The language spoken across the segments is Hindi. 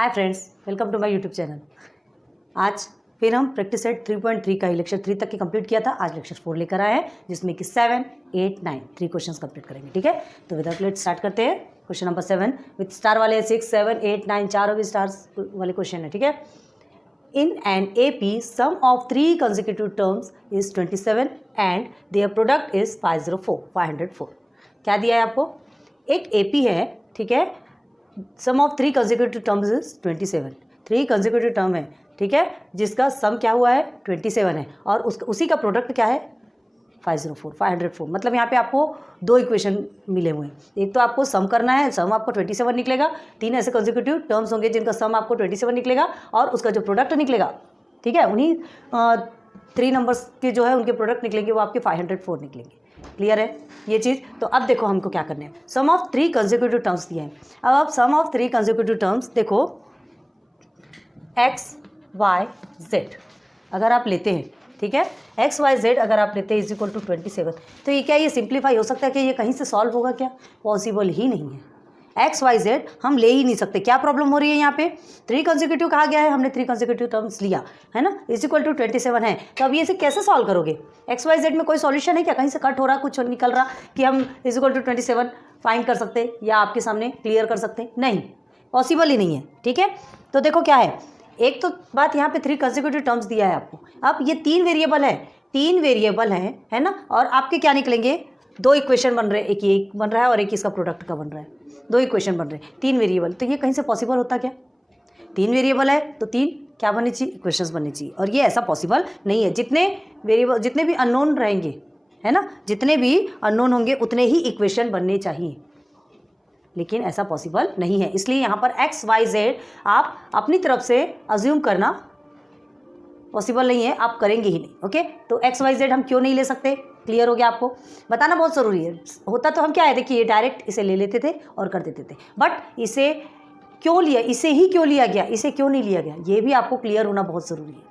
Hi friends, welcome to my YouTube channel. आज फिर हम प्रैक्टिस सेट 3.3 का ही लेक्चर 3 तक की कंप्लीट किया था। आज लेक्चर 4 लेकर आए हैं जिसमें कि 7, 8, 9 3 क्वेश्चंस कंप्लीट करेंगे। ठीक है, तो विदाउट लेट स्टार्ट करते हैं। क्वेश्चन नंबर 7 विथ स्टार वाले 6, 7, 8, 9 चारों भी स्टार्स वाले क्वेश्चन है। ठीक है, in an AP sum of 3 consecutive terms is 27 and their product is 504। क्या दिया है आपको? एक AP है, ठीक है, sum of 3 consecutive terms is 27। 3 consecutive term है, ठीक है, जिसका सम क्या हुआ है 27 है और उसी का प्रोडक्ट क्या है 504। मतलब यहाँ पे आपको दो इक्वेशन मिले हुए हैं। एक तो आपको सम करना है, सम आपको 27 निकलेगा। 3 ऐसे कंसेक्यूटिव टर्म्स होंगे जिनका सम आपको 27 निकलेगा और उसका जो प्रोडक्ट निकलेगा, ठीक है, उन्हीं 3 नंबर्स के जो है उनके प्रोडक्ट निकलेंगे, वो आपके 504 निकलेंगे। क्लियर है ये चीज़? तो अब देखो हमको क्या करना है। सम ऑफ 3 कंसेक्यूटिव टर्म्स दिया है। अब आप सम ऑफ 3 कंसेक्यूटिव टर्म्स देखो, x y z अगर आप लेते हैं, ठीक है, x y z अगर आप लेते हैं इज इक्वल टू 27, तो ये क्या ये सिंप्लीफाई हो सकता है कि ये कहीं से सॉल्व होगा? क्या पॉसिबल ही नहीं है। x y z हम ले ही नहीं सकते। क्या प्रॉब्लम हो रही है यहाँ पे? 3 कंसेक्यूटिव कहा गया है, हमने 3 कंसेक्यूटिव टर्म्स लिया है ना, इज इक्वल टू 27 है। तो अब ये से कैसे सॉल्व करोगे? x y z में कोई सॉल्यूशन है क्या? कहीं से कट हो रहा, कुछ निकल रहा कि हम इज इक्वल टू 27 फाइंड कर सकते या आपके सामने क्लियर कर सकते? नहीं, पॉसिबल ही नहीं है। ठीक है, तो देखो क्या है, एक तो बात यहाँ पे 3 कंसेक्यूटिव टर्म्स दिया है आपको। अब ये 3 वेरिएबल है, 3 वेरिएबल है ना, और आपके क्या निकलेंगे? 2 इक्वेशन बन रहे हैं, एक ये बन रहा है और एक इसका प्रोडक्ट का बन रहा है। 2 इक्वेशन बन रहे हैं, 3 वेरिएबल। तो ये कहीं से पॉसिबल होता क्या? 3 वेरिएबल है तो 3 क्या बननी चाहिए? इक्वेशंस बननी चाहिए, और ये ऐसा पॉसिबल नहीं है। जितने वेरिएबल, जितने भी अननोन रहेंगे, है ना, जितने भी अननोन होंगे उतने ही इक्वेशन बनने चाहिए, लेकिन ऐसा पॉसिबल नहीं है। इसलिए यहाँ पर x y z आप अपनी तरफ से अज्यूम करना पॉसिबल नहीं है, आप करेंगे ही नहीं। ओके, तो x y z हम क्यों नहीं ले सकते? क्लियर हो गया आपको? बताना बहुत ज़रूरी है। होता तो हम क्या है, देखिए डायरेक्ट इसे ले लेते थे और कर देते थे, बट इसे क्यों लिया, इसे ही क्यों लिया गया, इसे क्यों नहीं लिया गया, ये भी आपको क्लियर होना बहुत ज़रूरी है।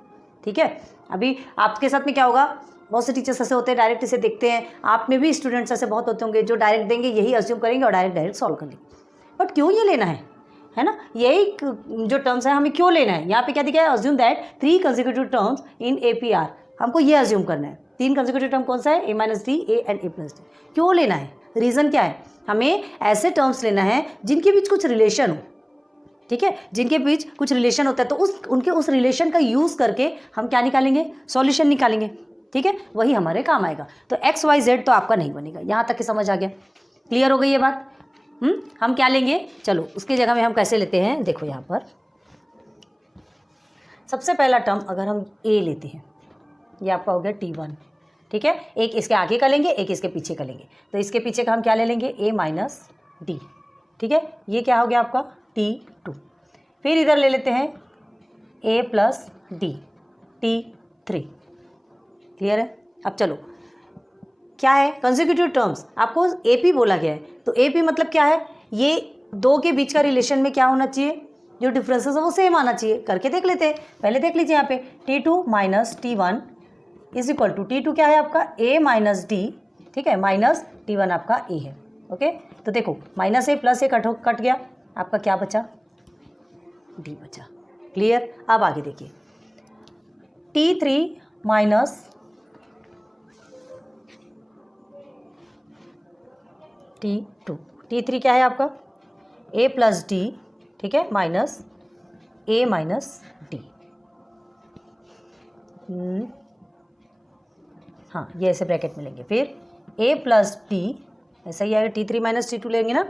ठीक है, अभी आपके साथ में क्या होगा, बहुत से टीचर्स ऐसे होते हैं डायरेक्ट इसे देखते हैं, आप में भी स्टूडेंट्स ऐसे बहुत होते होंगे जो डायरेक्ट देंगे, यही अज्यूम करेंगे और डायरेक्ट सॉल्व कर लेंगे। बट क्यों ये लेना है ना, यही जो टर्म्स है हमें क्यों लेना है? यहाँ पे क्या दिखा है, assume that 3 consecutive terms in APR। हमको ये अज्यूम करना है 3 कंसेक्यूटिव टर्म कौन सा है? A - D, A and A + D। क्यों लेना है? रीज़न क्या है? हमें ऐसे टर्म्स लेना है जिनके बीच कुछ रिलेशन हो, ठीक है, जिनके बीच कुछ रिलेशन होता है, तो उनके उस रिलेशन का यूज़ करके हम क्या निकालेंगे? सॉल्यूशन निकालेंगे। ठीक है, वही हमारे काम आएगा। तो x y z तो आपका नहीं बनेगा। यहाँ तक की समझ आ गया? क्लियर हो गई ये बात? हम क्या लेंगे? चलो उसकी जगह में हम कैसे लेते हैं, देखो यहाँ पर सबसे पहला टर्म अगर हम a लेते हैं, ये आपका हो गया T1, ठीक है, एक इसके आगे का लेंगे, एक इसके पीछे का लेंगे। तो इसके पीछे का हम क्या ले लेंगे? A - D, ठीक है, ये क्या हो गया आपका T2। फिर इधर ले लेते हैं A + D, T3। क्लियर है? अब चलो क्या है, कंसेक्यूटिव टर्म्स आपको AP बोला गया है, तो AP मतलब क्या है? ये 2 के बीच का रिलेशन में क्या होना चाहिए? जो डिफरेंसेस है वो सेम आना चाहिए। करके देख लेते हैं। पहले देख लीजिए यहाँ पे T2 - T1 is equal to, T2 क्या है आपका? A - D, ठीक है, माइनस T1 आपका A है। ओके, तो देखो -A + A कट गया, आपका क्या बचा? D बचा। क्लियर? अब आगे देखिए, T3 - T2, T3 क्या है आपका? A + D, ठीक है, माइनस A - D। हाँ, ये ऐसे ब्रैकेट में लेंगे। फिर A + D ऐसा ही आएगा, T3 - T2 लेंगे ना,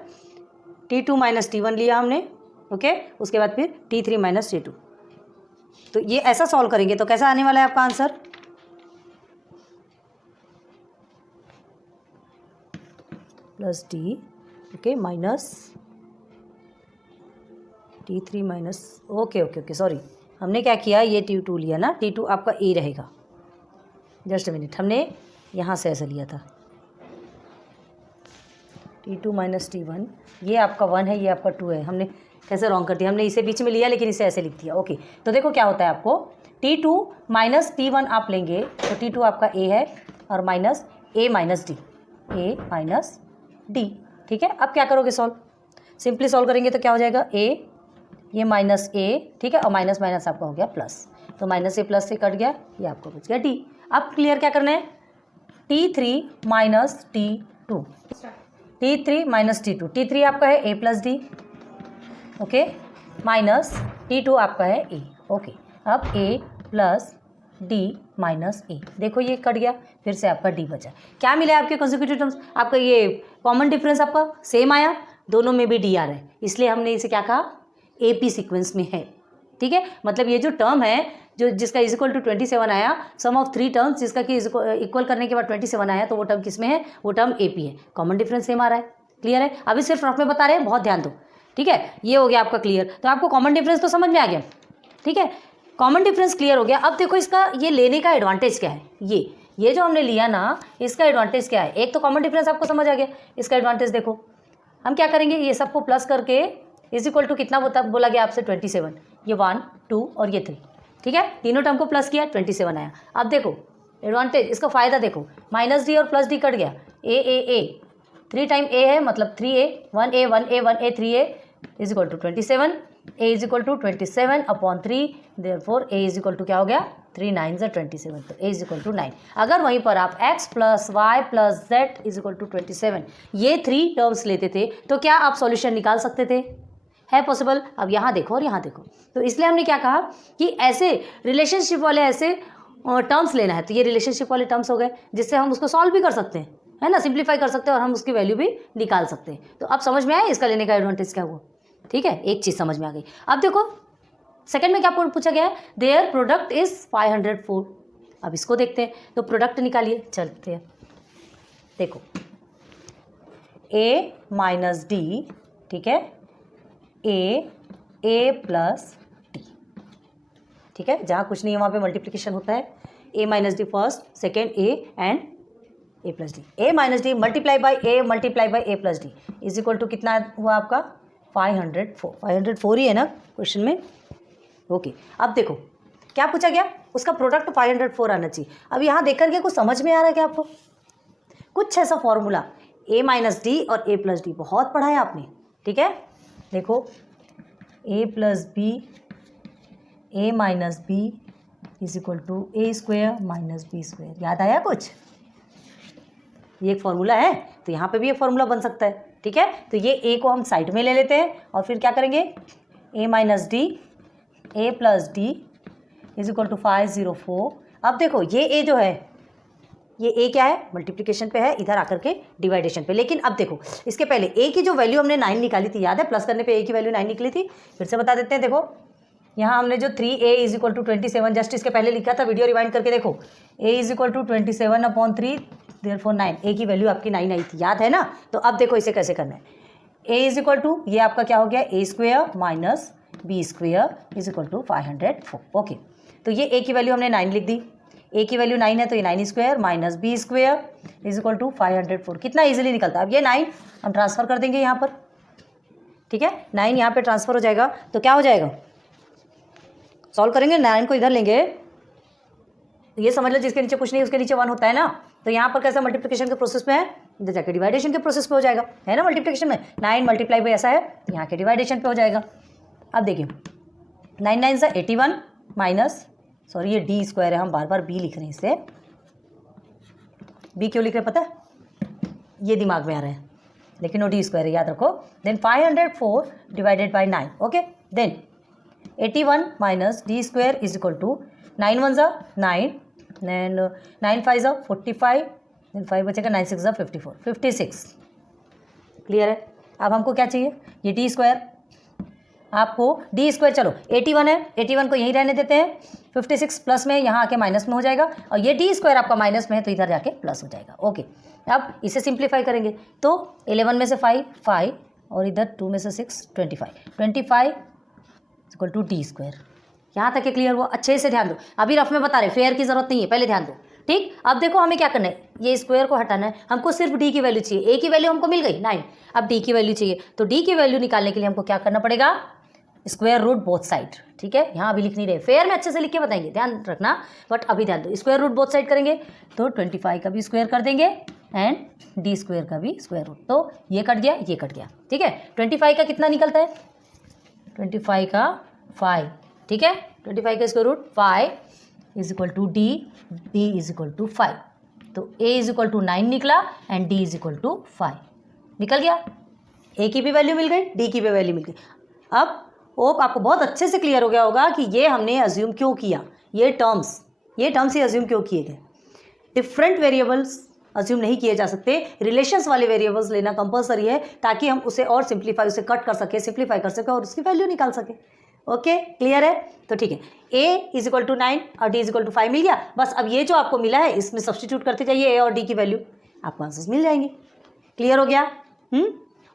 T2 - T1 लिया हमने। ओके, उसके बाद फिर T3 - T2। तो ये ऐसा सॉल्व करेंगे तो कैसा आने वाला है आपका answer? +D, okay, minus T3 okay sorry, हमने क्या किया, ये T2 लिया ना, T2 आपका A रहेगा। जस्ट अ मिनट, हमने यहाँ से ऐसा लिया था, T2 - T1, ये आपका 1 है, ये आपका 2 है। हमने कैसे रॉन्ग कर दिया, हमने इसे बीच में लिया लेकिन इसे ऐसे लिख दिया। ओके, तो देखो क्या होता है आपको, T2 - T1 आप लेंगे तो T2 आपका A है और माइनस A - D, ठीक है। अब क्या करोगे? सॉल्व, सिंपली सॉल्व करेंगे तो क्या हो जाएगा? A ये माइनस ए, ठीक है, और माइनस माइनस आपका हो गया प्लस, तो माइनस ए प्लस से कट गया, ये आपको बच गया टी। अब क्लियर क्या करना है, T3 minus T2, T3 minus T2, T3 आपका है a plus D, okay, minus T2 आपका है ए, ओके। अब a plus d minus a, देखो ये कट गया, फिर से आपका डी बचा। क्या मिला आपके कंसेक्यूटिव टर्म्स, आपका ये कॉमन डिफरेंस आपका सेम आया, दोनों में भी डी आ रहा है, इसलिए हमने इसे क्या कहा, एपी सीक्वेंस में है, ठीक है। मतलब ये जो टर्म है जो जिसका इज इक्वल टू 27 आया, सम ऑफ 3 टर्म्स जिसका कि इक्वल करने के बाद 27 आया, तो वो टर्म किस में है, वो टर्म एपी है, कॉमन डिफरेंस सेम आ रहा है। क्लियर है, अभी सिर्फ रफ में बता रहे हैं, बहुत ध्यान दो, ठीक है। ये हो गया आपका क्लियर, तो आपको कॉमन डिफरेंस तो समझ में आ गया, ठीक है, कॉमन डिफरेंस क्लियर हो गया। अब देखो इसका ये लेने का एडवांटेज क्या है, ये जो हमने लिया ना, इसका एडवांटेज क्या है, एक तो कॉमन डिफरेंस आपको समझ आ गया, इसका एडवांटेज देखो, हम क्या करेंगे, ये सबको प्लस करके इज इक्वल टू कितना बोला गया आपसे 27, ये 1 2 और ये 3, ठीक है, तीनों टर्म को प्लस किया 27 आया। अब देखो एडवांटेज, इसका फ़ायदा देखो, माइनस डी और प्लस डी कट गया, ए 3 टाइम ए है मतलब 3a, 1a 1a 1a 3a is equal to 27, a is equal to 27 upon 3, therefore a is equal to क्या हो गया, 3 9 ज़ा 27, तो a इज इक्वल टू 9। अगर वहीं पर आप x plus y plus z is equal to 27 ये 3 टर्म्स लेते थे, तो क्या आप सॉल्यूशन निकाल सकते थे, है पॉसिबल। अब यहाँ देखो और यहाँ देखो, तो इसलिए हमने क्या कहा कि ऐसे रिलेशनशिप वाले ऐसे टर्म्स लेना है, तो ये रिलेशनशिप वाले टर्म्स हो गए जिससे हम उसको सॉल्व भी कर सकते हैं, है ना, सिंप्लीफाई कर सकते हैं और हम उसकी वैल्यू भी निकाल सकते हैं। तो अब समझ में आया इसका लेने का एडवांटेज क्या हुआ, ठीक है, एक चीज़ समझ में आ गई। अब देखो सेकंड में क्या पूछा गया है, देयर प्रोडक्ट इज 504। अब इसको देखते हैं, तो प्रोडक्ट निकालिए, चलते हैं, देखो ए माइनस डी, ठीक है, ए प्लस डी, ठीक है, जहाँ कुछ नहीं है वहाँ पे मल्टीप्लिकेशन होता है, a minus d first, second a and a plus d, a minus d multiply by a plus D is equal to कितना हुआ आपका 504 ही है ना क्वेश्चन में, ओके। अब देखो क्या पूछा गया, उसका प्रोडक्ट 504 आना चाहिए। अब यहाँ देख करके कुछ समझ में आ रहा है क्या आपको, कुछ ऐसा फॉर्मूला ए माइनस डी और ए प्लस डी बहुत पढ़ा है आपने, ठीक है, देखो a plus b, a minus B is equal to a square minus b square, याद आया कुछ, ये एक फॉर्मूला है, तो यहाँ पे भी एक फॉर्मूला बन सकता है, ठीक है। तो ये ए को हम साइड में ले लेते हैं और फिर क्या करेंगे, a minus d a plus D is equal to 504। अब देखो ये ए जो है, ये ए क्या है, मल्टीप्लिकेशन पे है, इधर आकर के डिवाइडेशन पे। लेकिन अब देखो इसके पहले ए की जो वैल्यू हमने 9 निकाली थी, याद है, प्लस करने पे ए की वैल्यू 9 निकली थी, फिर से बता देते हैं। देखो यहाँ हमने जो 3a is equal to 27 just इसके पहले लिखा था, वीडियो रिवाइंड करके देखो, a is equal to 27 upon 3 therefore 9, a की वैल्यू आपकी 9 आई थी, याद है ना। तो अब देखो इसे कैसे करना है, a इज इक्वल टू ये आपका क्या हो गया, a square minus b square is equal to 504, okay. तो ये a की वैल्यू हमने 9 लिख दी, a की वैल्यू 9 है तो ये 9 square minus b square is equal to 504, कितना ईजिली निकलता है। अब ये 9 हम ट्रांसफ़र कर देंगे यहाँ पर, ठीक है, 9 यहाँ पे ट्रांसफ़र हो जाएगा, तो क्या हो जाएगा, सॉल्व करेंगे 9 को इधर लेंगे, ये समझ लो जिसके नीचे कुछ नहीं उसके नीचे 1 होता है ना, तो यहाँ पर कैसा मल्टीप्लिकेशन के प्रोसेस में है, इधर जाके डिवाइडेशन के प्रोसेस पे हो जाएगा, है ना, मल्टीप्लिकेशन में 9 मल्टीप्लाई बाई ऐसा है, यहाँ के डिवाइडेशन पे हो जाएगा। अब देखिए 9 9 सा 81 माइनस, सॉरी ये डी स्क्वायर है, हम बार बार बी लिख रहे हैं, इससे बी क्यों लिख रहे हैं पता है, ये दिमाग में आ रहा है, लेकिन वो डी स्क्वायर है, याद रखो। Then 504 divided by 9, okay, then 81 minus D square is equal to 9 1 ज़ा 9, देन 9 5 ज़ा 45, देन 5 बचेगा, 9 6 ज़ा 54, 56, क्लियर है। अब हमको क्या चाहिए, ये डी स्क्वायर, आपको डी स्क्वायर, चलो 81 है, 81 को यहीं रहने देते हैं, 56 प्लस में यहाँ आके माइनस में हो जाएगा, और ये डी स्क्वायर आपका माइनस में है तो इधर जाके प्लस हो जाएगा, ओके। अब इसे सिंप्लीफाई करेंगे तो 11 में से 5 और इधर 2 में से 6 25 इक्वल टू डी स्क्वायर। यहाँ तक के क्लियर हुआ, अच्छे से ध्यान दो, अभी रफ में बता रहे, फेयर की जरूरत नहीं है, पहले ध्यान दो, ठीक। अब देखो हमें क्या करना है, ये स्क्वायर को हटाना है, हमको सिर्फ डी की वैल्यू चाहिए, ए की वैल्यू हमको मिल गई 9, अब डी की वैल्यू चाहिए, तो डी की वैल्यू निकालने के लिए हमको क्या करना पड़ेगा, स्क्वायर रूट बोथ साइड, ठीक है, यहाँ अभी लिख नहीं रहे, फेयर में अच्छे से लिख के बताएंगे, ध्यान रखना, बट अभी ध्यान दो, स्क्वायर रूट बोथ साइड करेंगे तो 25 का भी स्क्वायर कर देंगे एंड डी स्क्वायर का भी स्क्वायर रूट, तो ये कट गया, ये कट गया, ठीक है। 25 का कितना निकलता है, 25 का 5, ठीक है, 25 का square root 5 is equal to D, D is equal to 5। तो a इज इक्वल टू 9 निकला and d is equal to 5 निकल गया। a की भी वैल्यू मिल गई, d की भी वैल्यू मिल गई। अब होप आपको बहुत अच्छे से क्लियर हो गया होगा कि ये हमने अज्यूम क्यों किया, ये टर्म्स ही अज्यूम क्यों किए गए। डिफरेंट वेरिएबल्स अज्यूम नहीं किए जा सकते, रिलेशंस वाले वेरिएबल्स लेना कंपलसरी है ताकि हम उसे और सिंप्लीफाई, उसे कट कर सके, सिंप्लीफाई कर सके और उसकी वैल्यू निकाल सके। ओके, क्लियर है? तो ठीक है, a इज इक्वल टू 9 और d इज इक्वल टू 5 मिल गया। बस अब ये जो आपको मिला है इसमें सब्सटीट्यूट करते जाइए a और d की वैल्यू, आपको आंसर्स मिल जाएंगे। क्लियर हो गया?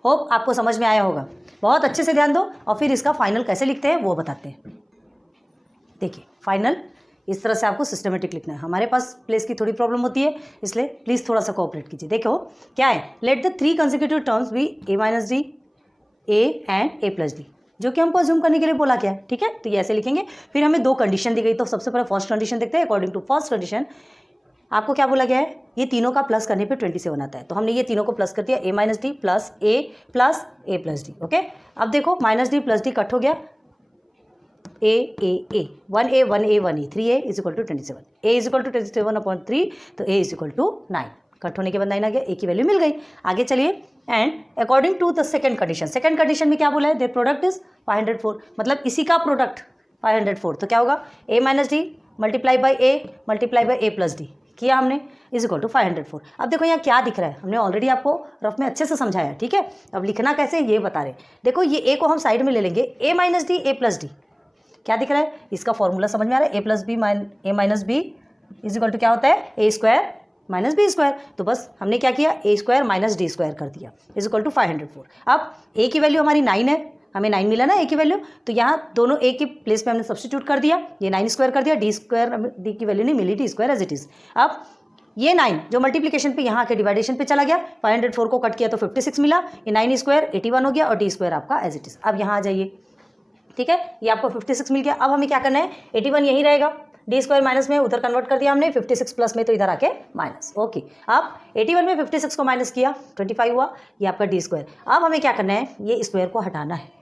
होप आपको समझ में आया होगा। बहुत अच्छे से ध्यान दो और फिर इसका फाइनल कैसे लिखते हैं वो बताते हैं। देखिए फाइनल इस तरह से आपको सिस्टमेटिक लिखना है। हमारे पास प्लेस की थोड़ी प्रॉब्लम होती है, इसलिए प्लीज़ थोड़ा सा कोऑपरेट कीजिए। देखो क्या है, let the 3 consecutive terms be a minus D, a and a plus D, जो कि हमको अज्यूम करने के लिए बोला गया है। ठीक है, तो ये ऐसे लिखेंगे। फिर हमें 2 कंडीशन दी गई, तो सबसे पहले फर्स्ट कंडीशन देखते हैं। अकॉर्डिंग टू फर्स्ट कंडीशन आपको क्या बोला गया है, ये तीनों का प्लस करने पे 27 आता है। तो हमने ये तीनों को प्लस कर दिया, a minus D plus a plus D. Okay, अब देखो minus D plus D cut हो गया, a 1a 3a is equal to 27, a is equal to 27/3, तो a is equal to 9, cut होने के बाद 9 आ गया, a की वैल्यू मिल गई। आगे चलिए, and according to the second condition में क्या बोला है, देयर प्रोडक्ट इज 504, मतलब इसी का प्रोडक्ट 504, तो क्या होगा a minus d multiply by a plus D किया हमने, इज इक्वल टू 504। अब देखो यहाँ क्या दिख रहा है, हमने ऑलरेडी आपको रफ में अच्छे से समझाया। ठीक है, अब लिखना कैसे ये बता रहे। देखो ये a को हम साइड में ले लेंगे, a minus D a plus D, क्या दिख रहा है, इसका फॉर्मूला समझ में आ रहा है, a minus B is equal to क्या होता है, a square minus B square. तो बस हमने क्या किया, a square minus D square कर दिया, इज इक्वल टू 504। अब a की वैल्यू हमारी 9 है, हमें 9 मिला ना a की वैल्यू, तो यहाँ दोनों a की प्लेस पे हमने सब्सटीट्यूट कर दिया, ये 9 स्क्वायर कर दिया, d की वैल्यू नहीं मिली, d square as it is. अब ये 9 जो मल्टीप्लिकेशन पे यहाँ के डिवाइडेशन पे चला गया, 504 को कट किया तो 56 मिला, ये 9 स्क्वायर 81 हो गया और d स्क्वायर आपका एज इट इज़। अब यहाँ आ जाइए, ठीक है, ये आपको 56 मिल गया। अब हमें क्या करना है, 81 यहीं रहेगा, डी स्क्वायर माइनस में उधर कन्वर्ट कर दिया हमने, 56 प्लस में तो इधर आके माइनस। ओके, अब 81 में 56 को माइनस किया 25 हुआ, ये आपका डी स्क्वायर। अब हमें क्या करना है, ये स्क्वायर को हटाना है,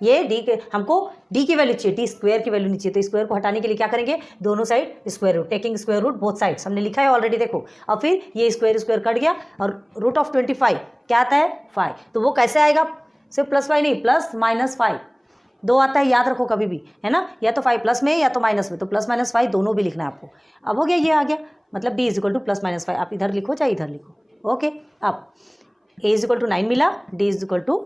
ये डी के हमको डी की वैल्यू चाहिए, डी स्क्वायर की वैल्यू नहीं चाहिए। तो स्क्वायर को हटाने के लिए क्या करेंगे, दोनों side square root, taking square root both sides, हमने लिखा है ऑलरेडी। देखो अब फिर ये स्क्वायर कट गया और रूट ऑफ 25 क्या आता है 5, तो वो कैसे आएगा, सिर्फ प्लस 5 नहीं, प्लस माइनस 5 2 आता है, याद रखो कभी भी, है ना, या तो 5 प्लस में या तो माइनस में, तो प्लस माइनस 5 दोनों भी लिखना है आपको। अब हो गया, ये आ गया, मतलब d is equal to plus minus 5, आप इधर लिखो चाहे इधर लिखो। ओके, अब a इज इक्वल टू 9 मिला, d is equal to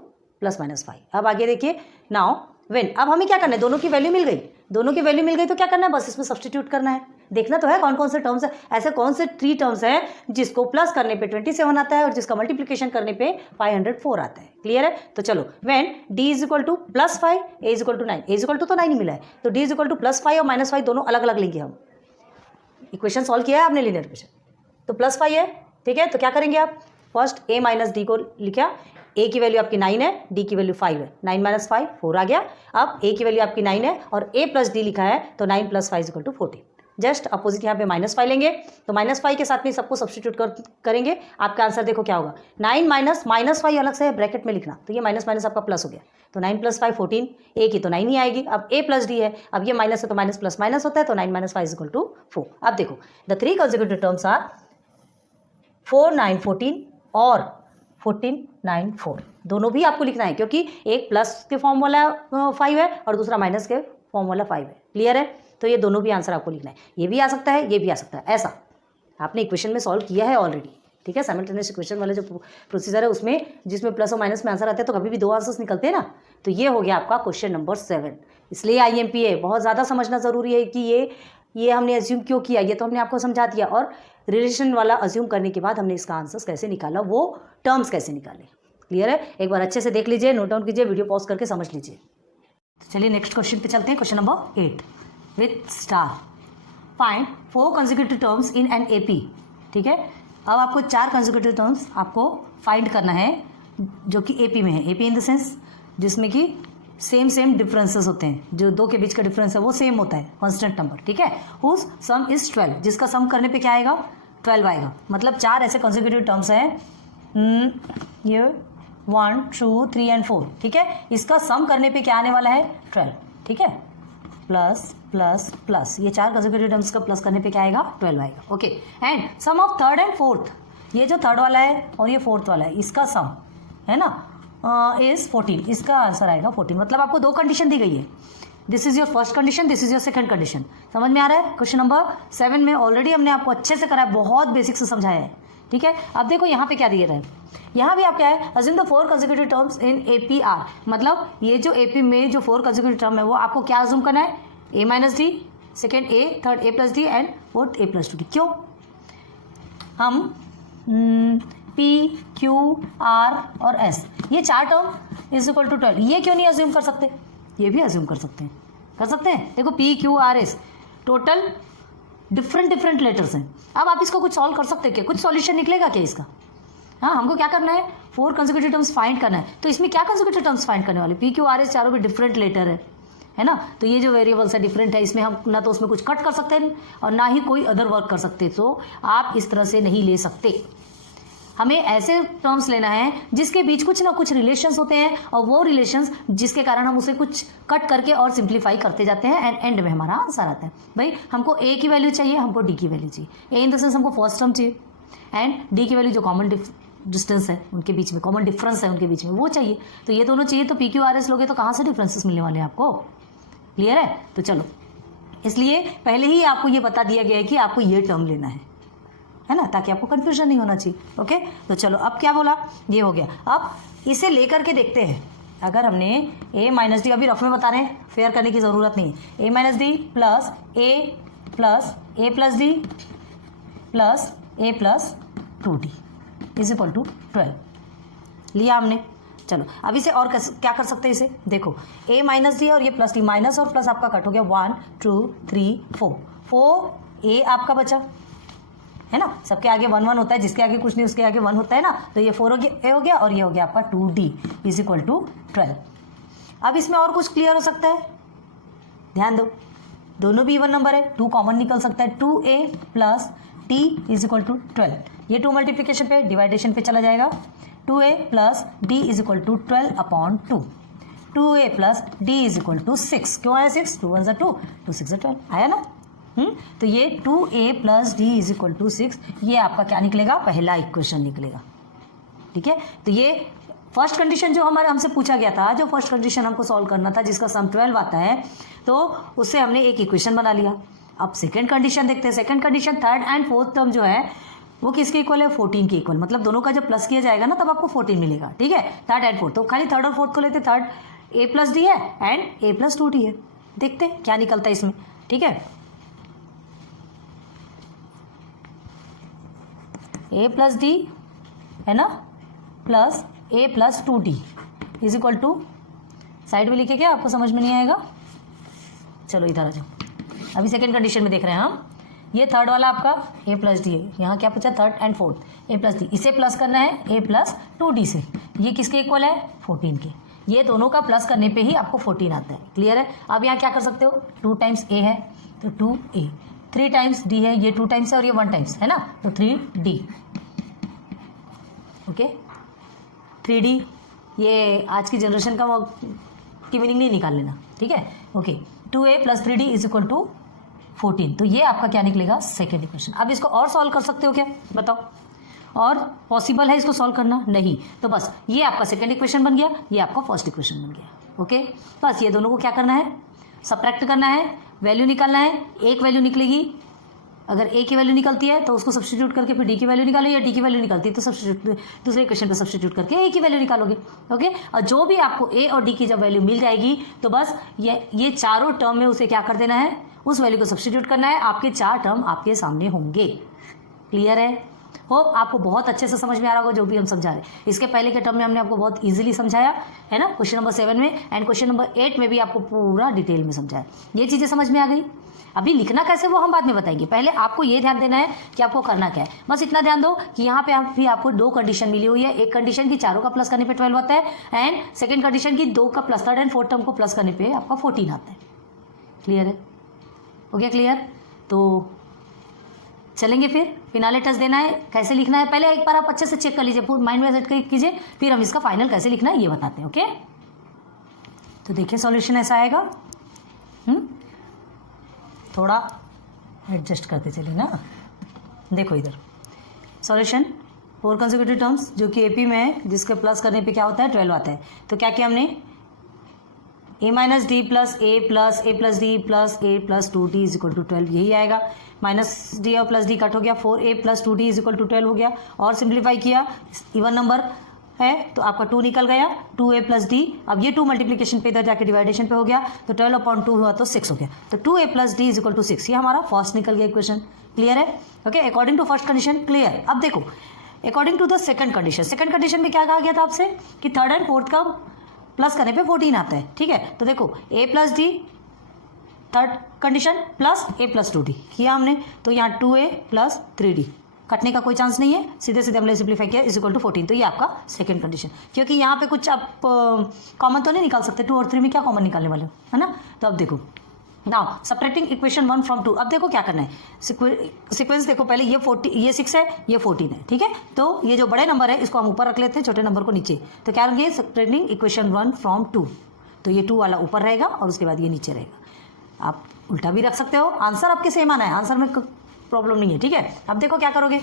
plus minus 5। अब आगे देखिए, नाउ व्हेन, अब हमें क्या करना है, दोनों की वैल्यू मिल गई, तो क्या करना है, बस इसमें सब्सटीट्यूट करना है। देखना तो है कौन कौन से टर्म्स है, ऐसे कौन से 3 टर्म्स हैं जिसको प्लस करने पे 27 आता है और जिसका मल्टीप्लिकेशन करने पे 504 आता है। क्लियर है? तो चलो, when d is equal to plus 5, a is equal to 9, a is equal to तो 9 ही मिला है, तो d is equal to plus 5 और माइनस 5 दोनों अलग अलग लेंगे हम। इक्वेशन सॉल्व किया है आपने, लीनियर इक्वेशन, तो प्लस 5 है, ठीक है, तो क्या करेंगे आप, फर्स्ट a माइनस डी को लिखा, a की वैल्यू आपकी 9 है, d की वैल्यू 5 है, 9 माइनस 5 4 आ गया। अब a की वैल्यू आपकी 9 है और a प्लस डी लिखा है, तो 9 प्लस 5 इक्वल टू 14। जस्ट अपोजिट यहाँ पे माइनस 5 लेंगे, तो माइनस 5 के साथ में सबको सब्सटीट्यूट करेंगे, आपका आंसर देखो क्या होगा, 9 माइनस 5 अलग से है ब्रैकेट में लिखना, तो ये माइनस माइनस आपका प्लस हो गया, तो 9 प्लस 5 14, a की तो 9 ही आएगी। अब a प्लस डी है, अब ये माइनस है तो माइनस प्लस माइनस होता है, तो 9 माइनस 5 इक्वल टू 4। अब देखो, द 3 कंसेक्यूटिव टर्म्स आर 4 9 14 और 14 9 4, दोनों भी आपको लिखना है, क्योंकि एक प्लस के फॉर्म वाला 5 है और दूसरा माइनस के फॉर्म वाला 5 है। क्लियर है? तो ये दोनों भी आंसर आपको लिखना है, ये भी आ सकता है, ये भी आ सकता है, ऐसा आपने इक्वेशन में सॉल्व किया है ऑलरेडी। ठीक है, साइमल्टेनियस इक्वेशन वाले जो प्रोसीजर है उसमें, जिसमें प्लस और माइनस में आंसर आते हैं, तो कभी भी 2 आंसर्स निकलते हैं ना। तो ये हो गया आपका क्वेश्चन नंबर 7। इसलिए IMPA बहुत ज़्यादा समझना ज़रूरी है कि ये हमने अज्यूम क्यों किया, ये तो हमने आपको समझा दिया, और रिलेशन वाला अज्यूम करने के बाद हमने इसका आंसर्स कैसे निकाला, वो टर्म्स कैसे निकाले। क्लियर है? एक बार अच्छे से देख लीजिए, नोट डाउन कीजिए, वीडियो पॉज करके समझ लीजिए। चलिए नेक्स्ट क्वेश्चन पे चलते हैं, question number 8 with star. Find 4 consecutive terms in an AP। ठीक है, अब आपको 4 कंसेक्यूटिव टर्म्स आपको फाइंड करना है जो कि AP में है। AP इन द सेंस जिसमें कि सेम डिफरेंसेस होते हैं, जो 2 के बीच का डिफरेंस है वो सेम होता है, कांस्टेंट नंबर। ठीक है, हुज सम इज 12, जिसका सम करने पे क्या आएगा 12 आएगा। मतलब 4 ऐसे कंसेक्यूटिव टर्म्स हैं, ये 1 2 3 एंड 4, ठीक है। इसका सम करने पे क्या आने वाला है 12, ठीक है। प्लस प्लस प्लस, ये 4 कंसेक्यूटिव टर्म्स का प्लस करने पे क्या आएगा 12 आएगा, okay. And sum of third and fourth, ये जो थर्ड वाला है और ये फोर्थ वाला है, इसका सम है ना इज 14, इसका आंसर आएगा 14। मतलब आपको 2 कंडीशन दी गई है, this is your first condition, this is your second condition. समझ में आ रहा है? क्वेश्चन नंबर 7 में ऑलरेडी हमने आपको अच्छे से करा है, बहुत बेसिक से समझाया है, ठीक है। अब देखो यहाँ पे क्या दिया रहा है, यहाँ भी आप क्या है, assume the 4 consecutive terms in AP are, मतलब ये जो एपी में जो 4 कंसेक्यूटिव टर्म है वो आपको क्या अज्यूम करना है, a minus D, second A, third A plus D and fourth A plus 2d। क्यों? हम P Q R और S ये 4 टर्म इज इक्वल टू 12, ये क्यों नहीं अज्यूम कर सकते? ये भी अज्यूम कर सकते हैं, कर सकते हैं। देखो P Q R S total different letters हैं। अब आप इसको कुछ सॉल्व कर सकते हैं क्या? कुछ सॉल्यूशन निकलेगा क्या इसका? हाँ, हमको क्या करना है, 4 कंसेक्यूटिव टर्म्स फाइंड करना है। तो इसमें क्या कंसेक्यूटिव टर्म्स फाइंड करने वाले, P Q R S चारों भी डिफरेंट लेटर है ना। तो ये जो वेरिएबल्स है डिफरेंट है, इसमें हम ना तो उसमें कुछ कट कर सकते हैं और ना ही कोई अदर वर्क कर सकते। तो आप इस तरह से नहीं ले सकते, हमें ऐसे टर्म्स लेना है जिसके बीच कुछ ना कुछ रिलेशंस होते हैं और वो रिलेशंस जिसके कारण हम उसे कुछ कट करके और सिंप्लीफाई करते जाते हैं एंड एंड में हमारा आंसर आता है। भाई हमको ए की वैल्यू चाहिए, हमको डी की वैल्यू चाहिए। ए इन द सेंस हमको फर्स्ट टर्म चाहिए एंड डी की वैल्यू जो कॉमन डिस्टेंस है उनके बीच में, कॉमन डिफरेंस है उनके बीच में, वो चाहिए। तो ये दोनों चाहिए, तो पी क्यू आर एस लोगे तो कहाँ से डिफरेंसेस मिलने वाले हैं आपको? क्लियर है? तो चलो, इसलिए पहले ही आपको ये बता दिया गया है कि आपको ये टर्म लेना है ना, ताकि आपको कंफ्यूजन नहीं होना चाहिए, ओके। तो चलो, अब क्या बोला, ये हो गया। अब इसे लेकर के देखते हैं, अगर हमने a माइनस डी, अभी रफ में बता रहे हैं, फेयर करने की ज़रूरत नहीं है, a minus D plus A plus D plus A plus 2d is equal to 12 लिया हमने। चलो, अब इसे और क्या कर सकते हैं, इसे देखो, a माइनस डी और ये प्लस डी, माइनस और प्लस आपका कट हो गया, 1 2 3 4 a आपका बचा है ना। सबके आगे 1 1 होता है, जिसके आगे कुछ नहीं उसके आगे 1 होता है ना। तो ये 4 हो गया और ये हो गया आपका 2d इज इक्वल टू 12। अब इसमें और कुछ क्लियर हो सकता है, ध्यान दो, दोनों भी इवन नंबर है, 2 कॉमन निकल सकता है, 2a plus d is equal to 12। ये 2 मल्टीप्लीकेशन पे, डिवाइडेशन पे चला जाएगा, 2a plus d is equal to 12 upon 2, 2a plus d is equal to 6। क्यों आया 6? 2 1 2, 2 6 12 आया ना। तो ये 2a plus D is equal to 6, ये आपका क्या निकलेगा, पहला इक्वेशन निकलेगा, ठीक है। तो ये फर्स्ट कंडीशन जो हमसे पूछा गया था, जो फर्स्ट कंडीशन हमको सॉल्व करना था, जिसका सम 12 आता है, तो उससे हमने एक इक्वेशन बना लिया। अब सेकंड कंडीशन देखते हैं। Second condition, third and fourth term जो है वो किसके इक्वल है, 14 के इक्वल। मतलब दोनों का जब प्लस किया जाएगा ना, तब आपको 14 मिलेगा, ठीक है, थर्ड एंड फोर्थ। तो खाली थर्ड और फोर्थ को लेते, थर्ड a प्लस डी है एंड a प्लस 2d है। देखते हैं क्या निकलता है इसमें, ठीक है। a प्लस डी है ना, plus a plus 2d is equal to, side में लिखे क्या, आपको समझ में नहीं आएगा, चलो इधर आ जाओ। अभी सेकेंड कंडीशन में देख रहे हैं हम, ये थर्ड वाला आपका a प्लस डी है, यहाँ क्या पूछा, third and fourth a plus D, इसे प्लस करना है a प्लस 2d से। ये किसके इक्वल है, 14 के। ये दोनों का प्लस करने पे ही आपको 14 आता है, क्लियर है। अब यहाँ क्या कर सकते हो, 2 टाइम्स a है तो 2a, 3 टाइम्स d है, ये 2 टाइम्स है और ये 1 टाइम्स है ना, तो 3d, ओके। 3d, ये आज की जनरेशन की मीनिंग नहीं निकाल लेना, ठीक है, okay. 2a plus 3d is equal to 14। तो ये आपका क्या निकलेगा, सेकेंड इक्वेशन। अब इसको और सॉल्व कर सकते हो क्या, बताओ, और पॉसिबल है इसको सॉल्व करना? नहीं। तो बस ये आपका सेकेंड इक्वेशन बन गया, ये आपका फर्स्ट इक्वेशन बन गया, ओके। बस ये दोनों को क्या करना है, सबट्रैक्ट करना है, वैल्यू निकालना है। एक वैल्यू निकलेगी, अगर a की वैल्यू निकलती है तो उसको सब्स्टिट्यूट करके फिर d की वैल्यू निकालो, या d की वैल्यू निकलती है तो सब्स्टिट्यूट दूसरे इक्वेशन पे सब्स्टिट्यूट करके a की वैल्यू निकालोगे, ओके। और जो भी आपको a और d की जब वैल्यू मिल जाएगी तो बस ये चारों टर्म में उसे क्या कर देना है, उस वैल्यू को सब्स्टिट्यूट करना है, आपके 4 टर्म आपके सामने होंगे। क्लियर है? होप आपको बहुत अच्छे से समझ में आ रहा होगा जो भी हम समझा रहे हैं। इसके पहले के टर्म में हमने आपको बहुत इजीली समझाया है ना, क्वेश्चन नंबर 7 में, एंड क्वेश्चन नंबर 8 में भी आपको पूरा डिटेल में समझाया। ये चीज़ें समझ में आ गई। अभी लिखना कैसे वो हम बाद में बताएंगे, पहले आपको ये ध्यान देना है कि आपको करना क्या है। बस इतना ध्यान दो कि यहाँ पे भी आपको 2 कंडीशन मिली हुई है। एक कंडीशन की चारों का प्लस करने पे 12 आता है, एंड सेकंड कंडीशन की 2 का plus, third and fourth term को प्लस करने पे आपका 14 आता है। क्लियर है? हो गया क्लियर? तो चलेंगे फिर फिनाले टच देना है, कैसे लिखना है पहले एक बार आप अच्छे से चेक कर लीजिए, माइंड में सेट कीजिए, फिर हम इसका फाइनल कैसे लिखना है ये बताते हैं। ओके, तो देखिए सॉल्यूशन ऐसा आएगा। थोड़ा एडजस्ट करते चलिए ना। देखो इधर सॉल्यूशन 4 कंसेक्यूटिव टर्म्स जो कि एपी में है, जिसके प्लस करने पे क्या होता है 12 आता है। तो क्या किया हमने, a minus D plus A plus D plus A plus 2d is equal to 12, यही आएगा। माइनस डी और प्लस डी कट हो गया, 4a plus 2d is equal to 12 हो गया। और सिंप्लीफाई किया, इवन नंबर है तो आपका 2 निकल गया, 2a प्लस डी। अब ये 2 मल्टीप्लीकेशन पे इधर जाके डिवाइडेशन पे हो गया, तो 12/2 हुआ तो 6 हो गया। तो 2a plus D is equal to 6, ये हमारा फर्स्ट निकल गया इक्वेशन। क्लियर है? Okay, according to first condition clear. अब देखो according to the second condition में क्या कहा गया था आपसे कि थर्ड एंड फोर्थ का प्लस करने पे 14 आता है। ठीक है, तो देखो a plus D third condition plus a plus 2d किया हमने, तो यहाँ 2a प्लस 3d कटने का कोई चांस नहीं है, सीधे सीधे हमने सिंप्लीफाई किया इज इक्वल टू 14। तो ये आपका सेकंड कंडीशन, क्योंकि यहाँ पे कुछ आप कॉमन तो नहीं निकाल सकते, 2 और 3 में क्या कॉमन निकालने वाले हो, है ना। तो अब देखो नाउ सब्ट्रैक्टिंग इक्वेशन 1 फ्रॉम 2। अब देखो क्या करना है, सीक्वेंस देखो, पहले ये 6 है, ये 14 है। ठीक है, तो ये जो बड़े नंबर है इसको हम ऊपर रख लेते हैं, छोटे नंबर को नीचे। तो क्या रहेंगे, सब्ट्रैक्टिंग इक्वेशन 1 फ्रॉम 2, तो ये 2 वाला ऊपर रहेगा और उसके बाद ये नीचे रहेगा। आप उल्टा भी रख सकते हो, आंसर आपके सेम आना है, आंसर में प्रॉब्लम नहीं है। ठीक है, अब देखो क्या करोगे,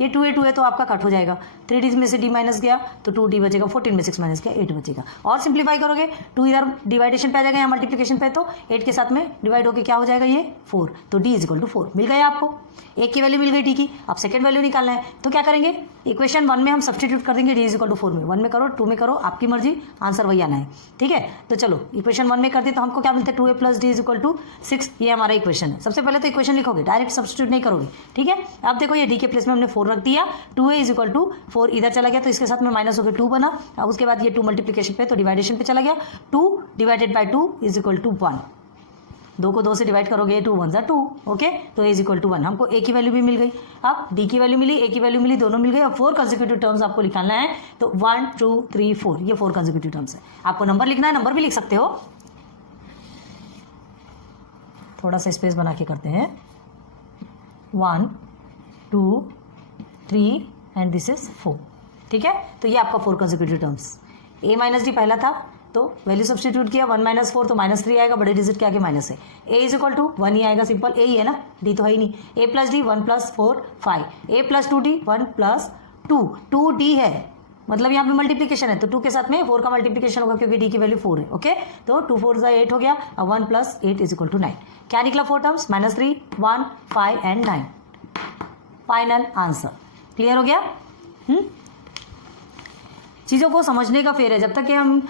ये 2a तो आपका कट हो जाएगा, 3d में से d माइनस गया तो 2d बचेगा, 14 में 6 माइनस गया 8 बचेगा। और सिंप्लीफाई करोगे, 2 इधर डिवाइडेशन पे आ जाएगा या मल्टीप्लिकेशन पे, तो 8 के साथ में डिवाइड होकर क्या हो जाएगा ये 4, तो d इज इक्वल टू 4 मिल गया आपको, एक की वैल्यू मिल गई d की। अब सेकंड वैल्यू निकालना है, तो क्या करेंगे, इक्वेशन 1 में हम सब्सटीट्यूट कर देंगे, d इज इक्वल टू 4 में, 1 में करो 2 में करो, आपकी मर्जी, आंसर वही आना है। ठीक है, तो चलो इक्वेशन 1 में कर दिए तो हमको क्या मिलता है, 2a plus D is equal to 6, ये हमारा इक्वेशन है। सबसे पहले तो इक्वेशन लिखोगे, डायरेक्ट सब्सटीट्यूट नहीं करोगे। ठीक है, अब देखो ये d के प्लेस में हमने 4 रख दिया, 2a इज इक्वल टू 4 इधर चला गया तो इसके साथ में माइनस होकर 2 बना। अब उसके बाद ये 2 मल्टीप्लिकेशन पे तो डिवाइडेशन पे चला गया, 2 divided by 2 is equal to 1, 2 को 2 से डिवाइड करोगे 2 1 2। ओके, तो इज इक्वल टू 1, हमको a की वैल्यू भी मिल गई, अब d की वैल्यू मिली, a की वैल्यू मिली, दोनों मिल गई। अब 4 कंसेक्यूटिव टर्म्स आपको निकालना है, तो 1 2 3 4 ये 4 कंसेक्यूटिव टर्म्स है। आपको नंबर लिखना है, नंबर भी लिख सकते हो, थोड़ा सा स्पेस बना के करते हैं, 1 2 3 एंड दिस इज 4। ठीक है, तो ये आपका 4 consecutive terms. a minus D पहला था तो वैल्यू सब्सटीट्यूट किया, 1 माइनस 4 तो माइनस 3 आएगा, बड़े डिजिट के आगे माइनस है, a इज इक्वल टू 1 ही आएगा, सिंपल a ही है ना, d तो है ही नहीं। a plus D 1 plus 4 5, a plus 2d 1 plus 2d है, मतलब यहाँ पे मल्टीप्लिकेशन है तो 2 के साथ में 4 का मल्टीप्लिकेशन होगा क्योंकि d की वैल्यू 4 है। ओके, तो 2 4 8 हो गया, अब 1 प्लस 8 इज इक्वल टू 9। क्या निकला 4 terms, -3 1 5 and 9, final answer. Clear हो गया? चीज़ों को समझने का फेयर है, जब तक कि हम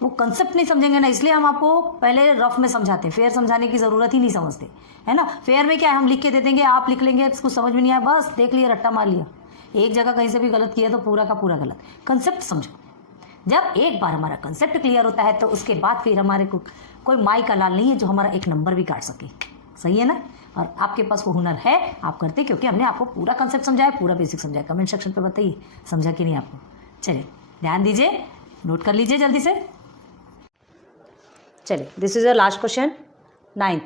वो कंसेप्ट नहीं समझेंगे ना, इसलिए हम आपको पहले रफ में समझाते हैं, फेयर समझाने की ज़रूरत ही नहीं समझते, है ना। फेयर में क्या है, हम लिख के दे देंगे, आप लिख लेंगे, कुछ समझ में नहीं आया बस देख लिया, रट्टा मार लिया, एक जगह कहीं से भी गलत किया तो पूरा का पूरा गलत। कंसेप्ट समझो, जब एक बार हमारा कंसेप्ट क्लियर होता है तो उसके बाद फिर हमारे को कोई माई का लाल नहीं है जो हमारा एक नंबर भी काट सके। सही है ना, और आपके पास वो हुनर है, आप करते क्योंकि हमने आपको पूरा कंसेप्ट समझाया, पूरा बेसिक समझाया। कमेंट सेक्शन पे बताइए समझा कि नहीं आपको। चलिए ध्यान दीजिए, नोट कर लीजिए जल्दी से। चलिए this is a last question 9th,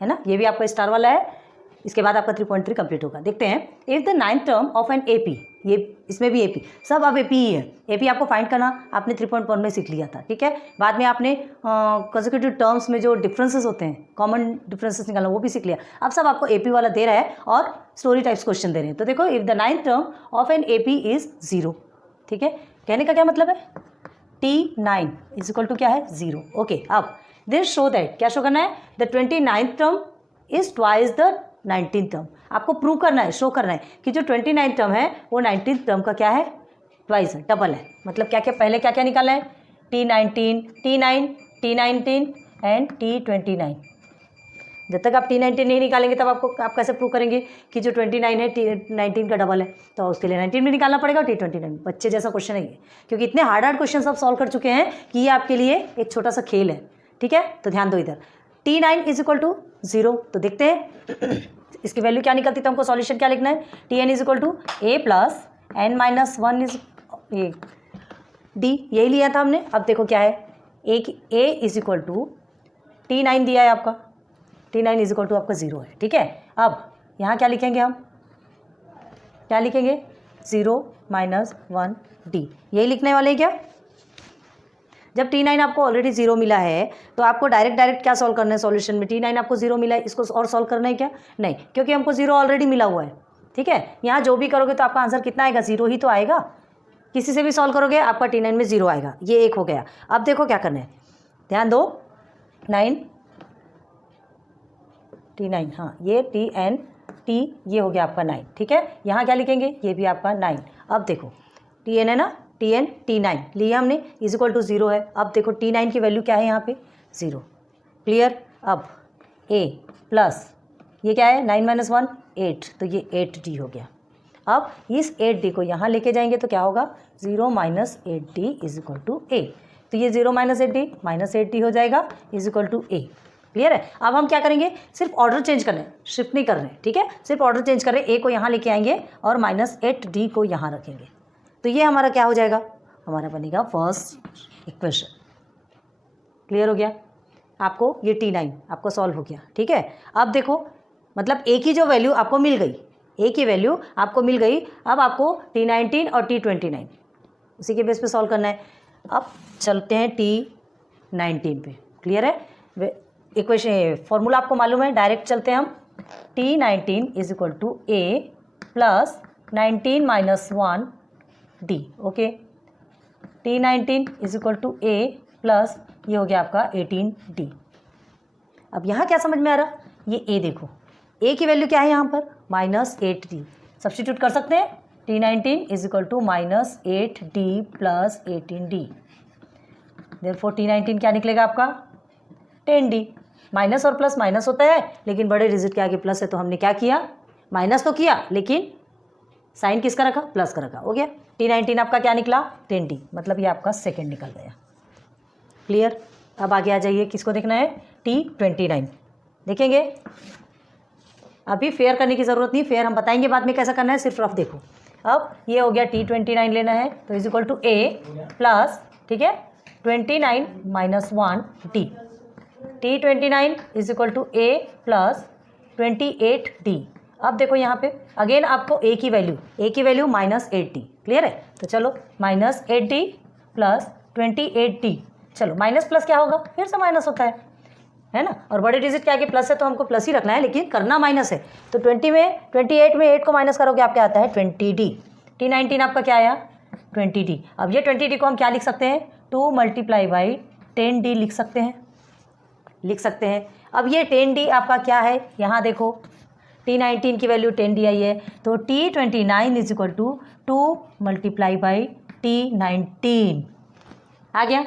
है ना, ये भी आपका स्टार वाला है, इसके बाद आपका 3.3 कंप्लीट होगा। देखते हैं, if the 9th term of an AP, ये इसमें भी एपी, सब अब एपी ही है। एपी आपको फाइंड करना आपने 3.1 में सीख लिया था। ठीक है, बाद में आपने कंसेक्यूटिव टर्म्स में जो डिफरेंसेस होते हैं, कॉमन डिफरेंसेस निकालना, वो भी सीख लिया। अब सब आपको एपी वाला दे रहा है और स्टोरी टाइप्स क्वेश्चन दे रहे हैं। तो देखो, if the 9th term of an AP is 0, ठीक है, कहने का क्या मतलब है, T9 इज इक्वल टू क्या है 0। ओके, अब दिस शो दैट, क्या शो करना है, the 29th term is twice the 19th term. आपको प्रूव करना है, शो करना है कि जो 29th टर्म है वो 19th टर्म का क्या है, ट्वाइस है, डबल है। मतलब क्या क्या, पहले क्या क्या निकालना है, T19 T9 T19 and T29। जब तक आप T19 नहीं निकालेंगे तब आपको, आप कैसे प्रूव करेंगे कि जो 29 है T19 का डबल है, तो उसके लिए 19 भी निकालना पड़ेगा, T29। बच्चे जैसा क्वेश्चन है ये, क्योंकि इतने हार्ड क्वेश्चन सब सॉल्व कर चुके हैं कि ये आपके लिए एक छोटा सा खेल है। ठीक है, तो ध्यान दो इधर, T9 इज इक्वल टू 0, तो देखते हैं इसकी वैल्यू क्या निकलती है। तो हमको सॉल्यूशन क्या लिखना है, Tn is equal to a प्लस n minus 1 is A D, यही लिया था हमने। अब देखो क्या है, a is equal to T9 दिया है आपका, T9 इज इक्वल टू आपका 0 है। ठीक है, अब यहाँ क्या लिखेंगे हम, क्या लिखेंगे 0 माइनस 1 डी, यही लिखने वाले हैं क्या। जब T9 आपको ऑलरेडी 0 मिला है तो आपको डायरेक्ट क्या सॉल्व करना है सॉल्यूशन में। T9 आपको 0 मिला है, इसको और सॉल्व करना है क्या, नहीं, क्योंकि हमको 0 ऑलरेडी मिला हुआ है। ठीक है, यहाँ जो भी करोगे तो आपका आंसर कितना आएगा, 0 ही तो आएगा। किसी से भी सॉल्व करोगे आपका T9 में 0 आएगा। ये एक हो गया। अब देखो क्या करना है, ध्यान दो, 9 T9, हाँ ये TNT, ये हो गया आपका 9। ठीक है, यहाँ क्या लिखेंगे, ये भी आपका 9। अब देखो TN है ना, TN T9 लिया हमने, इज इक्वल टू 0 है। अब देखो T9 की वैल्यू क्या है यहाँ पे 0, क्लियर। अब A प्लस ये क्या है 9 माइनस 1 8, तो ये 8D हो गया। अब इस 8D को यहाँ लेके जाएंगे तो क्या होगा 0 minus 8D is equal to A, तो ये 0 माइनस 8D माइनस 8D हो जाएगा is equal to A, clear है। अब हम क्या करेंगे, सिर्फ ऑर्डर चेंज कर रहे हैं, शिफ्ट नहीं कर रहे हैं। ठीक है, सिर्फ ऑर्डर चेंज कर रहे हैं, A को यहाँ लेके आएंगे और माइनस 8D को यहाँ रखेंगे, तो ये हमारा क्या हो जाएगा, हमारा बनेगा फर्स्ट इक्वेशन। क्लियर हो गया आपको, ये T9 आपको सॉल्व हो गया। ठीक है, अब देखो मतलब A की जो वैल्यू आपको मिल गई, A की वैल्यू आपको मिल गई। अब आपको T19 और T29 उसी के बेस पे सॉल्व करना है। अब चलते हैं T19 पे, क्लियर है। इक्वेशन फॉर्मूला आपको मालूम है, डायरेक्ट चलते हैं हम। T19 is equal to A plus 19 minus 1 D, okay. T19 is equal to A plus ये हो गया आपका 18D। अब यहाँ क्या समझ में आ रहा, ये A देखो, A की वैल्यू क्या है यहाँ पर माइनस 8D, सब्सटीट्यूट कर सकते हैं। T19 is equal to minus 8D plus 18D, therefore T19 क्या निकलेगा आपका 10D। माइनस और प्लस माइनस होता है, लेकिन बड़े डिजिट के आगे प्लस है तो हमने क्या किया, माइनस तो किया लेकिन साइन किसका रखा, प्लस का रखा, हो गया। T19 आपका क्या निकला 10D, मतलब ये आपका सेकेंड निकल गया। क्लियर, अब आगे आ जाइए, किसको देखना है T29 देखेंगे। अभी फेयर करने की ज़रूरत नहीं, फेयर हम बताएंगे बाद में कैसा करना है, सिर्फ रफ देखो। अब ये हो गया T29 लेना है, तो is equal to A plus, ठीक है, 29 minus 1D। T29 is equal to A plus 28D। अब देखो यहाँ पे अगेन आपको A की वैल्यू माइनस 8D, क्लियर है। तो चलो माइनस 8D प्लस 28D, चलो माइनस प्लस क्या होगा, फिर से माइनस होता है ना, और बड़े डिजिट के आगे प्लस है तो हमको प्लस ही रखना है, लेकिन करना माइनस है। तो 28 में 8 को माइनस करोगे आप क्या आता है 20D। T19 आपका क्या आया 20D। अब ये 20D को हम क्या लिख सकते हैं 2 मल्टीप्लाई बाई 10D लिख सकते हैं। अब ये 10D आपका क्या है, यहाँ देखो T19 की वैल्यू 10D आई है, तो T29 is equal to 2 multiply by T19 आ गया।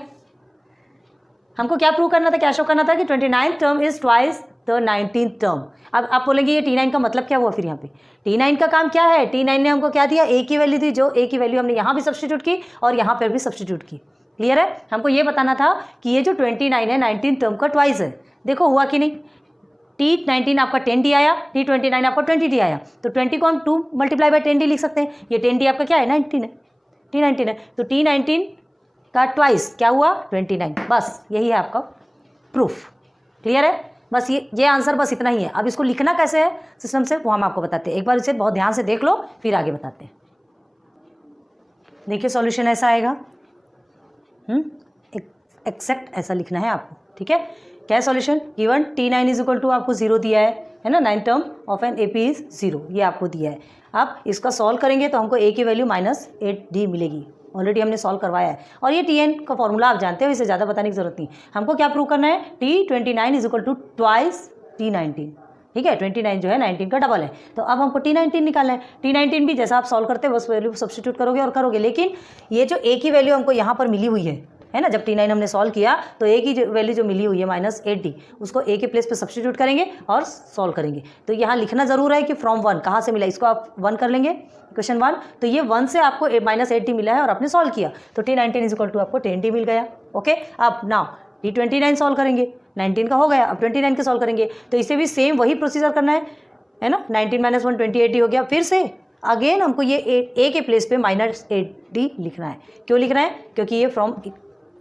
हमको क्या प्रूव करना था, क्या शो करना था कि 29th term is twice the 19th term. अब आप बोलेंगे ये T9 का मतलब क्या हुआ, फिर यहाँ पे T9 का काम क्या है, T9 ने हमको क्या दिया, A की वैल्यू दी, जो A की वैल्यू हमने यहाँ भी सब्सटीट्यूट की और यहाँ पर भी सब्सटीट्यूट की। क्लियर है, हमको ये बताना था कि ये जो 29 है 19th टर्म का ट्वाइस है। देखो हुआ कि नहीं, T19 आपका 10D आया, T29 आपका 20D आया, तो 20 को हम 2 मल्टीप्लाई बाई 10D लिख सकते हैं। ये 10D आपका क्या है 19 है, T19 है, तो T19 का ट्वाइस क्या हुआ 29, बस यही है आपका प्रूफ। क्लियर है, बस ये आंसर बस इतना ही है। अब इसको लिखना कैसे है सिस्टम से वो हम आपको बताते हैं, एक बार इसे बहुत ध्यान से देख लो फिर आगे बताते हैं। देखिए सॉल्यूशन ऐसा आएगा, एक्सेक्ट ऐसा लिखना है आपको, ठीक है। क्या है solution, given T9 is equal to आपको 0 दिया है ना, 9 term of an AP is 0, ये आपको दिया है। आप इसका सॉल्व करेंगे तो हमको A की वैल्यू माइनस 8D मिलेगी, ऑलरेडी हमने सॉल्व करवाया है। और ये TN का फॉर्मूला आप जानते हो, इसे ज़्यादा बताने की जरूरत नहीं। हमको क्या प्रूव करना है, T29 is equal to twice T19, ठीक है। 29 जो है 19 का डबल है, तो अब हमको T19 निकालना है। T19 भी जैसा आप सॉल्व करते हैं बस वैल्यू सब्सटीट्यूट करोगे और करोगे, लेकिन ये जो A की वैल्यू हमको यहाँ पर मिली हुई है ना, जब T9 हमने सॉल्व किया तो A की वैल्यू जो मिली हुई है माइनस 8D, उसको A के प्लेस पे सब्सटीट्यूट करेंगे और सॉल्व करेंगे। तो यहाँ लिखना ज़रूर है कि फ्रॉम 1 कहाँ से मिला, इसको आप 1 कर लेंगे क्वेश्चन 1, तो ये 1 से आपको माइनस 8D मिला है और आपने सॉल्व किया, तो T19 इज इक्वल टू आपको 10D मिल गया। ओके, अब नाउ T29 सॉल्व करेंगे, 19 का हो गया, अब 29 के सॉल्व करेंगे, तो इसे भी सेम वही प्रोसीजर करना है ना। 19 माइनस 1 28D हो गया, फिर से अगेन हमको ये A के प्लेस पे माइनस 8D लिखना है। क्यों लिखना है, क्योंकि ये फ्रॉम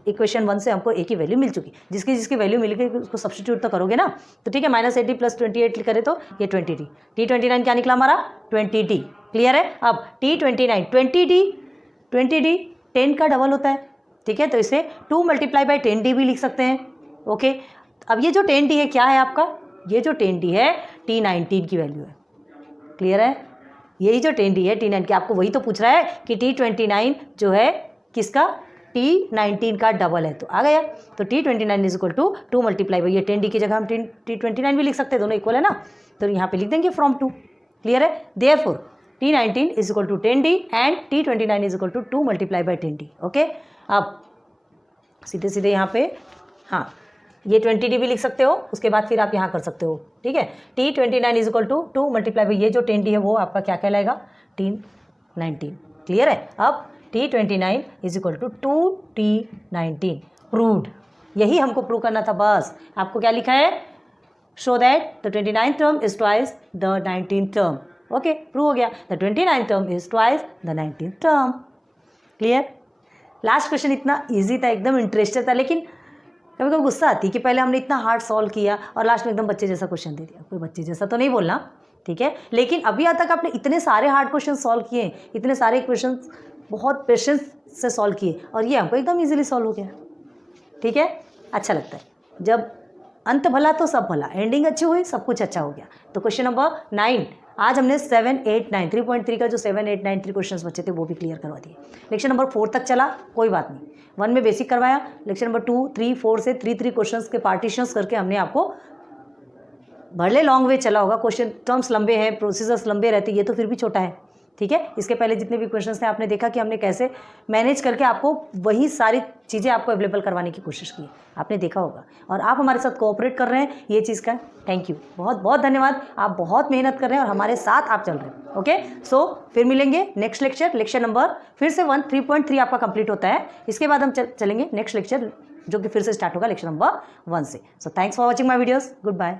इक्वेशन 1 से हमको ए की वैल्यू मिल चुकी, जिसकी वैल्यू मिल गई उसको सब्स्टिट्यूट तो करोगे ना। तो ठीक है, -80 + 28 करें तो ये 20t, T29 क्या निकला हमारा 20t। क्लियर है। अब T29 20d 10 का डबल होता है, ठीक है, तो इसे 2 × 10d भी लिख सकते हैं। ओके, अब ये जो 10d है क्या है आपका, ये जो 10d है T19 की वैल्यू है। क्लियर है, यही जो 10d है T9 की, आपको वही तो पूछ रहा है कि T29 जो है किसका, T19 का डबल है, तो आ गया। तो T29 = 2 × ये 10d की जगह हम T29 भी लिख सकते हैं, दोनों इक्वल है ना, तो यहाँ पे लिख देंगे फ्रॉम 2। क्लियर है। Therefore T19 = 10d and T29 = 2 × 10d। Okay, अब सीधे सीधे यहाँ पे हाँ ये 20d भी लिख सकते हो, उसके बाद फिर आप यहाँ कर सकते हो। ठीक है, T29 = 2 × ये जो 10d है वो आपका क्या कहलाएगा, T19। क्लियर है। अब T29 = 2T19 प्रूव्ड, यही हमको प्रूव करना था बस। आपको क्या लिखा है, show that the 29th term is twice the 19th term. Okay, prove हो गया, the 29th term is twice the 19th term. Clear. Last question इतना ईजी था, एकदम इंटरेस्टेड था, लेकिन कभी कभी गुस्सा आती है कि पहले हमने इतना हार्ड सॉल्व किया और लास्ट में एकदम बच्चे जैसा क्वेश्चन दे दिया। कोई बच्चे जैसा तो नहीं बोलना, ठीक है, लेकिन अभी आज तक आपने इतने सारे हार्ड क्वेश्चन सॉल्व किए, इतने सारे क्वेश्चन बहुत पेशेंस से सॉल्व किए और ये हमको एकदम इजीली सॉल्व हो गया। ठीक है, अच्छा लगता है जब अंत भला तो सब भला, एंडिंग अच्छी हुई सब कुछ अच्छा हो गया। तो क्वेश्चन नंबर 9 आज हमने 7, 8, 9 3.3 का जो 7, 8, 9 3 क्वेश्चन बचे थे वो भी क्लियर करवा दिए। लेक्चर नंबर 4 तक चला, कोई बात नहीं, 1 में बेसिक करवाया, लेक्चर नंबर 2, 3, 4 से 3 क्वेश्चंस के पार्टीशंस करके हमने आपको, भले लॉन्ग वे चला होगा, क्वेश्चन टर्म्स लंबे हैं, प्रोसीजर्स लंबे रहते, ये तो फिर भी छोटा है। ठीक है, इसके पहले जितने भी क्वेश्चंस थे आपने देखा कि हमने कैसे मैनेज करके आपको वही सारी चीज़ें आपको अवेलेबल करवाने की कोशिश की, आपने देखा होगा, और आप हमारे साथ कोऑपरेट कर रहे हैं, ये चीज़ का थैंक यू, बहुत बहुत धन्यवाद। आप बहुत मेहनत कर रहे हैं और हमारे साथ आप चल रहे हैं। ओके, सो फिर मिलेंगे नेक्स्ट लेक्चर नंबर फिर से 3.3 आपका कंप्लीट होता है, इसके बाद हम चलेंगे नेक्स्ट लेक्चर जो कि फिर से स्टार्ट होगा लेक्चर नंबर 1 से। So thanks for watching my videos, good bye.